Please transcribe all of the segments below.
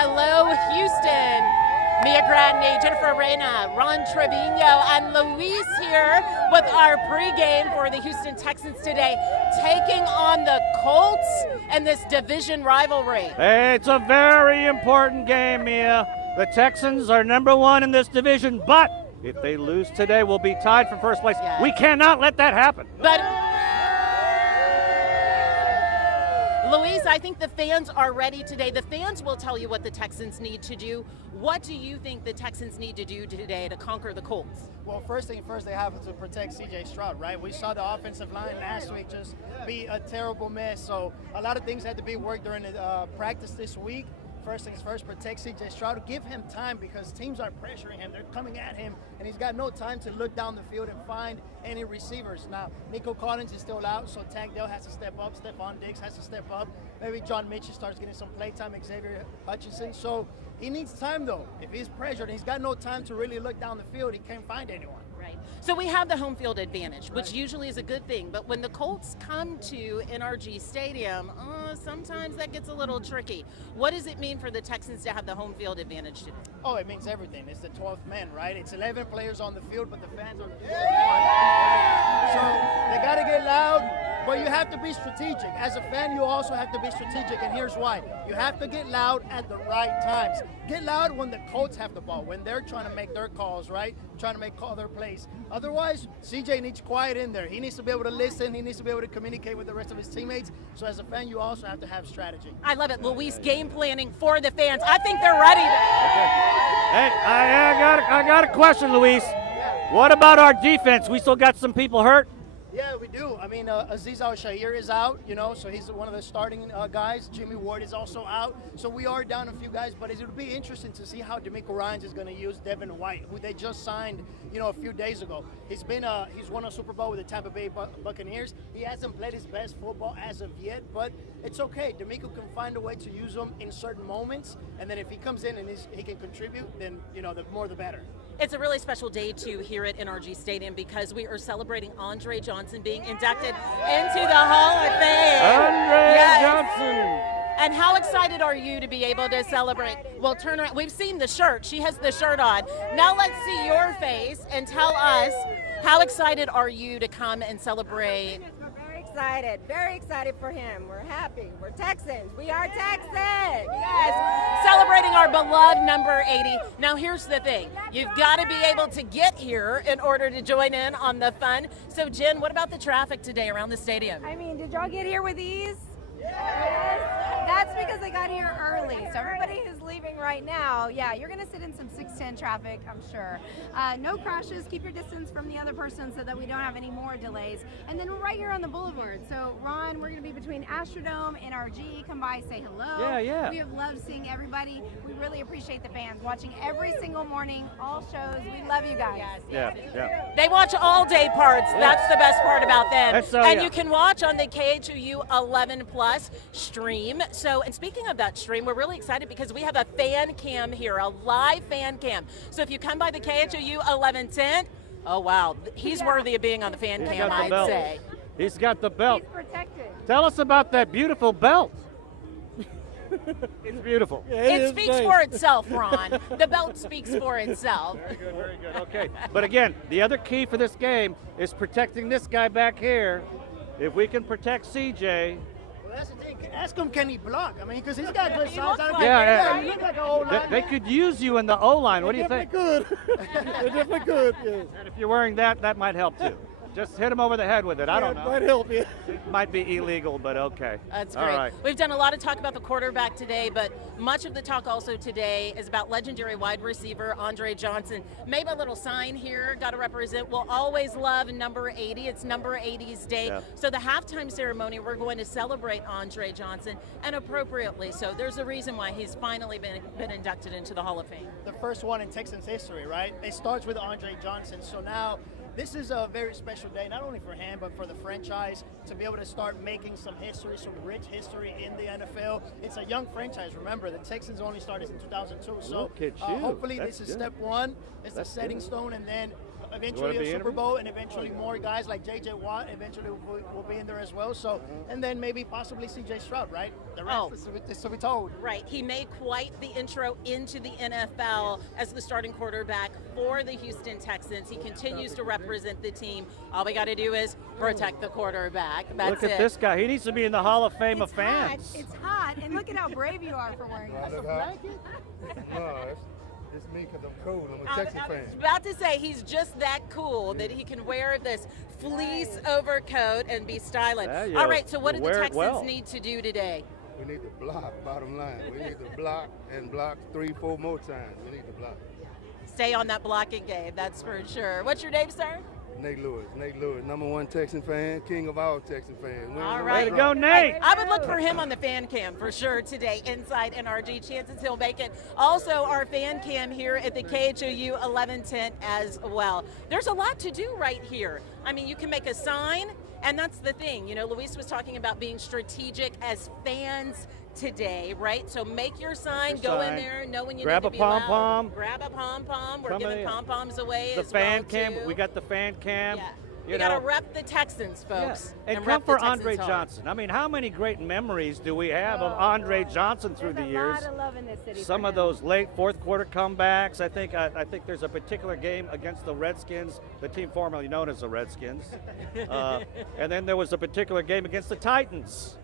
Hello, Houston. Mia Gradney, Jennifer Reyna, Ron Trevino, and Luis here with our pregame for the Houston Texans today, taking on the Colts in this division rivalry. Hey, it's a very important game, Mia. The Texans are number one in this division, but if they lose today, we'll be tied for first place. Yes. We cannot let that happen. But Luis, I think the fans are ready today. The fans will tell you what the Texans need to do. What do you think the Texans need to do today to conquer the Colts? Well, first thing first, they have to protect C.J. Stroud, right? We saw the offensive line last week just be a terrible mess. So a lot of things had to be worked during the practice this week. First things first, protect C.J. Stroud. Give him time because teams are pressuring him. They're coming at him, and he's got no time to look down the field and find any receivers. Now, Nico Collins is still out, so Tank Dell has to step up. Stephon Diggs has to step up. Maybe John Mitchell starts getting some play time, Xavier Hutchinson. So he needs time, though. If he's pressured and he's got no time to really look down the field, he can't find anyone. Right. So we have the home field advantage, which usually is a good thing. But when the Colts come to NRG Stadium, sometimes that gets a little tricky. What does it mean for the Texans to have the home field advantage today? Oh, it means everything. It's the 12th man, right? It's 11 players on the field, but the fans are so they got to get loud, but you have to be strategic. As a fan, you also have to be strategic, and here's why. You have to get loud at the right times. Get loud when the Colts have the ball, when they're trying to make their calls, right? Trying to call their plays. Otherwise, CJ needs quiet in there. He needs to be able to listen. He needs to be able to communicate with the rest of his teammates. So as a fan, you also have to have strategy. I love it. Luis, game planning for the fans. I think they're ready. Okay. Hey, I got a question, Luis. What about our defense? We still got some people hurt? Yeah, we do. I mean, Azeez Al-Shaair is out, so he's one of the starting guys. Jimmy Ward is also out. So we are down a few guys, but it would be interesting to see how DeMeco Ryans is going to use Devin White, who they just signed, a few days ago. He's won a Super Bowl with the Tampa Bay Buccaneers. He hasn't played his best football as of yet, but it's okay. DeMeco can find a way to use him in certain moments, and then if he comes in and he can contribute, then, the more the better. It's a really special day, too, here at NRG Stadium because we are celebrating Andre Johnson being inducted into the Hall of Fame. Andre Johnson. And how excited are you to be able to celebrate? Well, turn around. We've seen the shirt. She has the shirt on. Now let's see your face and tell us, how excited are you to come and celebrate? Very excited for him. We're happy. We're Texans. We are Texans. Yes, celebrating our beloved number 80. Now here's the thing. You've got to be able to get here in order to join in on the fun. So Jen, what about the traffic today around the stadium? I mean, did y'all get here with ease? Yes. That's because I got here early. So everybody who's leaving right now, you're going to sit in some 610 traffic, I'm sure. No crashes. Keep your distance from the other person so that we don't have any more delays. And then we're right here on the boulevard. So, Ron, we're going to be between Astrodome, NRG. Come by, say hello. Yeah. We have loved seeing everybody. We really appreciate the fans watching every single morning, all shows. We love you guys. Yeah. They watch all day parts. That's the best part about them. And you can watch on the KHOU 11 Plus stream. So, and speaking of that stream, we're really excited because we have a fan cam here, a live fan cam. So if you come by the KHOU 1110, oh wow, he's worthy of being on the fan cam, I'd say. He's got the belt. He's protected. Tell us about that beautiful belt. It's beautiful. Yeah, it speaks for itself, Ron. The belt speaks for itself. Very good. Okay. But again, the other key for this game is protecting this guy back here. If we can protect CJ. Well, that's the thing. Ask him, can he block? I mean, because he's got good size. He looks like an O-line. They could use you in the O-line. What do you think? They definitely could. Yes. And if you're wearing that might help too. Just hit him over the head with it. I don't know. It might help you. It might be illegal, but okay. That's great. All right. We've done a lot of talk about the quarterback today, but much of the talk also today is about legendary wide receiver Andre Johnson. Maybe a little sign here, got to represent. We'll always love number 80. It's number 80's day. Yeah. So the halftime ceremony, we're going to celebrate Andre Johnson, and appropriately so. There's a reason why he's finally been inducted into the Hall of Fame. The first one in Texans history, right? It starts with Andre Johnson. So now this is a very special day, not only for him, but for the franchise to be able to start making some history, some rich history in the NFL. It's a young franchise. Remember, the Texans only started in 2002. So Look at you. hopefully That's this is good. step one. It's That's a setting good. stone, and then eventually a Super Bowl, and eventually more guys like J.J. Watt eventually will be in there as well. So, and then maybe possibly C.J. Stroud, right? The rest is to be told. Right. He made quite the intro into the NFL as the starting quarterback for the Houston Texans. He continues to represent the team. All we got to do is protect the quarterback. That's Look at this guy. He needs to be in the Hall of Fame of fans. It's hot, and look at how brave you are for wearing that. No, it's me because I'm cool. I'm a Texas fan. I was about to say, he's just that cool that he can wear this fleece overcoat and be styling. Yeah, all right, so what do the wear it Texans well. need to do today? We need to block, bottom line. We need to block and block 3-4 more times. We need to block. Stay on that blocking game, that's for sure. What's your name, sir? Nate Lewis, #1 Texan fan, king of all Texan fans. All Way right. to go, Nate. I would look for him on the fan cam for sure today inside NRG. Chances he'll make it. Also, our fan cam here at the KHOU 1110 as well. There's a lot to do right here. I mean, you can make a sign, and that's the thing. You know, Luis was talking about being strategic as fans today, right? So make your sign, go in there, know when you grab need to a be loud. pom-pom. Grab a pom-pom. We're Somebody- giving pom-poms away The as fan well, cam. too. We got the fan cam. Yeah. You You got to know. rep the Texans, folks. And come rep the for Texans Andre hard. Johnson. I mean, how many great memories do we have of Andre Johnson through the There's years? a lot of love in this city. Some for of him. those late fourth quarter comebacks. I think there's a particular game against the Redskins, the team formerly known as the Redskins, and then there was a particular game against the Titans,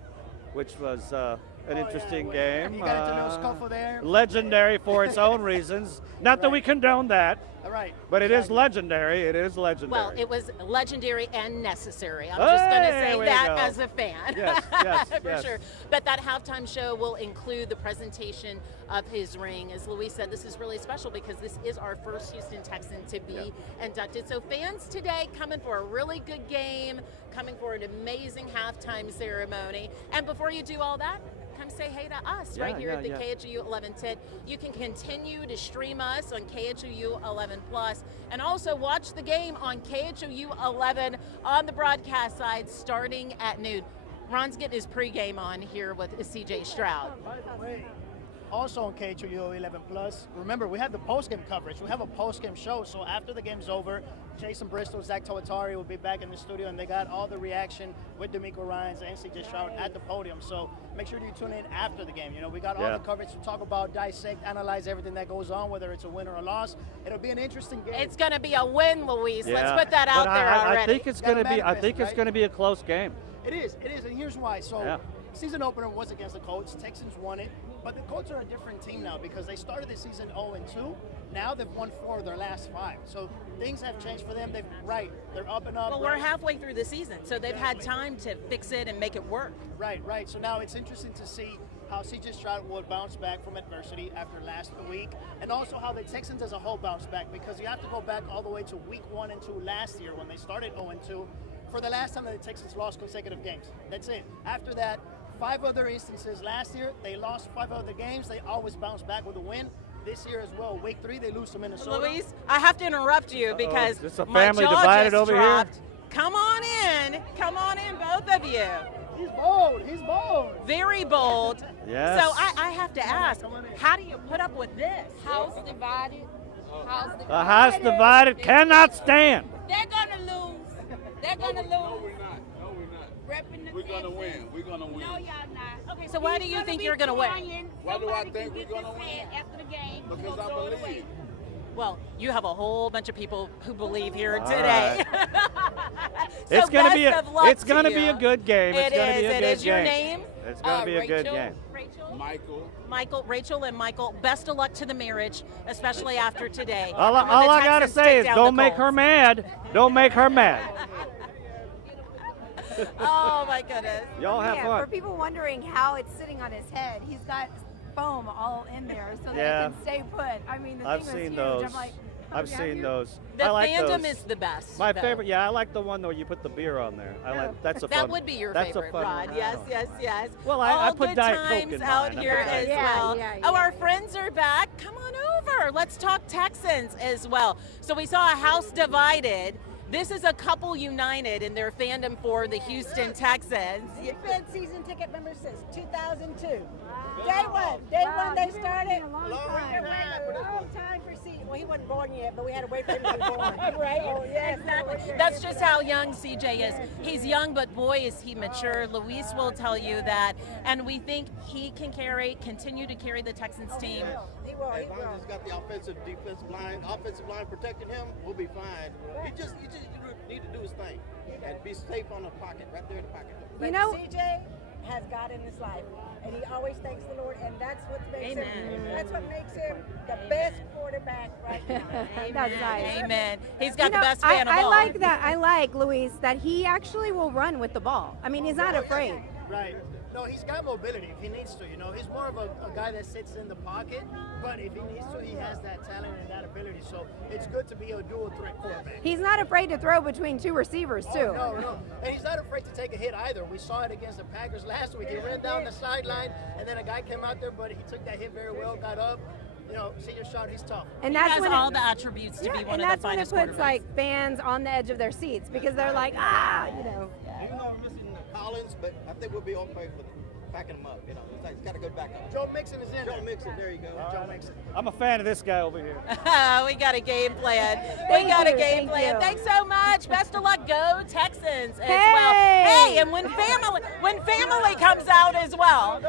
which was an interesting game. You got into no scuffle there. Legendary for its own reasons. Not that we condone that, All right. but it is legendary. It is legendary. Well, it was legendary and necessary. I'm just going to Hey, say way that to go. as a fan. Yes, For yes. sure. But that halftime show will include the presentation of his ring. As Luis said, this is really special because this is our first Houston Texan to be inducted. So fans today coming for a really good game, coming for an amazing halftime ceremony. And before you do all that, come say hey to us right here at the KHOU 1110. You can continue to stream us on KHOU 11 Plus and also watch the game on KHOU 11 on the broadcast side starting at noon. Ron's getting his pregame on here with CJ Stroud. By the way, also on KHOU 11 Plus, remember we have the post-game coverage. We have a post-game show, so after the game's over, Jason Bristol, Zach Toatari will be back in the studio, and they got all the reaction with D'Amico Ryans and CJ Stroud at the podium. So make sure you tune in after the game. You know, we got all the coverage to talk about, dissect, analyze everything that goes on, whether it's a win or a loss. It'll be an interesting game. It's going to be a win, Luis. Yeah. Let's put that out But there already. I think it's going to be. I manifest, think it's right? going to be a close game. It is, and here's why. So, Yeah. season opener was against the Colts. Texans won it, but the Colts are a different team now because they started the season 0-2. Now they've won 4 of their last 5. So things have changed for them. They're up and up. Well, we're halfway through the season, so they've had time to fix it and make it work. Right. So now it's interesting to see how CJ Stroud will bounce back from adversity after last week, and also how the Texans as a whole bounce back, because you have to go back all the way to week 1 and 2 last year when they started 0-2 for the last time that the Texans lost consecutive games. That's it. After that, 5 other instances last year, they lost 5 other games. They always bounce back with a win. This year as well, week 3, they lose to Minnesota. Luis, I have to interrupt you because Is a my family jaw divided just over dropped. Come on in, both of you. He's bold. Very bold. Yes. So I have to ask, how do you put up with this? House divided. A house divided cannot stand. They're gonna lose. They're gonna lose. No, we're not. Repping the We're gonna Texans. win. We're gonna win. No, y'all not. Okay, so why do you think you're going to win? Why do I think we're gonna win? win? After the game, we're Because gonna I throw it believe. away. Well, you have a whole bunch of people who believe here All today. So It's gonna be best of luck it's gonna to be you. a good game. It's It gonna be is. a It good is. Your game. name? It's gonna be a good Rachel. game. Rachel, Rachel and Michael, best of luck to the marriage, especially after today. All when the I gotta Texans say take is down don't the make her Colts. mad. Don't make her mad. Oh my goodness. Y'all have For fun. people wondering how it's sitting on his head, he's got foam all in there so that Yeah. it can stay put. I mean, the I've thing was seen huge. those. I'm like, I've seen those. The I like fandom those. is the best. My though. favorite. Yeah, I like the one where you put the beer on there. I like that's a fun. That would be your that's favorite, a fun Rod. one. Yes, yes, yes. Well, I All put good Diet Coke times in out mine. I here put Diet as Coke. well. Yeah. Oh, our friends are back. Come on over. Let's talk Texans as well. So we saw a house divided. This is a couple united in their fandom for the Houston Texans. We've been season ticket members since 2002. Day one they started. A long time. Long time for season. Well, he wasn't born yet, but we had to wait for him to be born. Right? Oh, yes. Exactly. That's just how young CJ is. He's young, but boy, is he mature. Luis will tell you that. And we think he can continue to carry the Texans team. He will. As long as he's got the offensive line protecting him, we'll be fine. He just need to do his thing and be safe on the pocket, right there in the pocket. But CJ has God in his life, and he always thanks the Lord, and that's what makes him. That's what makes him the best quarterback right now. That's nice. Amen. He's got the best fan of I all. like that. I like Luis that he actually will run with the ball. I mean, he's not afraid. Right. No, he's got mobility if he needs to. He's more of a guy that sits in the pocket, but if he needs to, he has that talent and that ability. So it's good to be a dual threat quarterback. He's not afraid to throw between two receivers too. No. And he's not afraid to take a hit either. We saw it against the Packers last week. He ran down the sideline, and then a guy came out there, but he took that hit very well, got up. Senior shot, he's tough. And he that's has when all the attributes to be one of the finest when it puts quarterbacks. like fans on the edge of their seats because they're like, Even though we're missing Collins, but I think we'll be okay with backing him up. He's got a good backup. Joe Mixon is in there. Joe Mixon, there you go. Joe Mixon. I'm a fan of this guy over here. We got a game plan. Thank we got you, a game thank plan. you. Thanks so much. Best of luck. Go Texans as well. Hey, and when family comes out as well.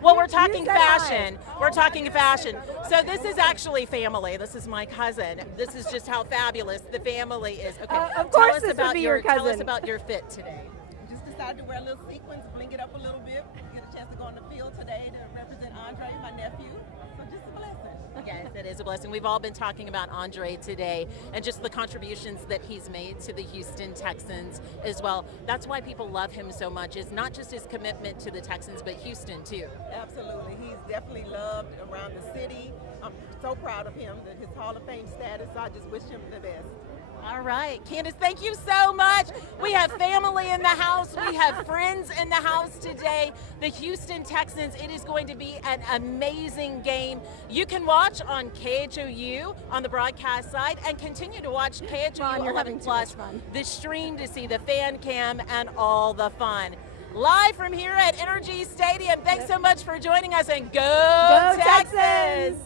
Well, we're talking fashion. We're talking fashion. So this is actually family. This is my cousin. This is just how fabulous the family is. Okay. Of course tell us this would be your Tell us cousin. about your fit today. Just decided to wear a little sequins, bling it up a little bit, get a chance to go on the field today to represent Andre, my nephew. So just a blessing. Yes, it is a blessing. We've all been talking about Andre today and just the contributions that he's made to the Houston Texans as well. That's why people love him so much, is not just his commitment to the Texans, but Houston too. Absolutely. He's definitely loved around the city. I'm so proud of him, that his Hall of Fame status. So I just wish him the best. All right, Candace, thank you so much. We have family in the house. We have friends in the house today. The Houston Texans, it is going to be an amazing game. You can watch on KHOU on the broadcast side and continue to watch KHOU Ron, you're 11 having too Plus, much fun. the stream to see the fan cam and all the fun. Live from here at NRG Stadium. Thanks so much for joining us, and go Texans!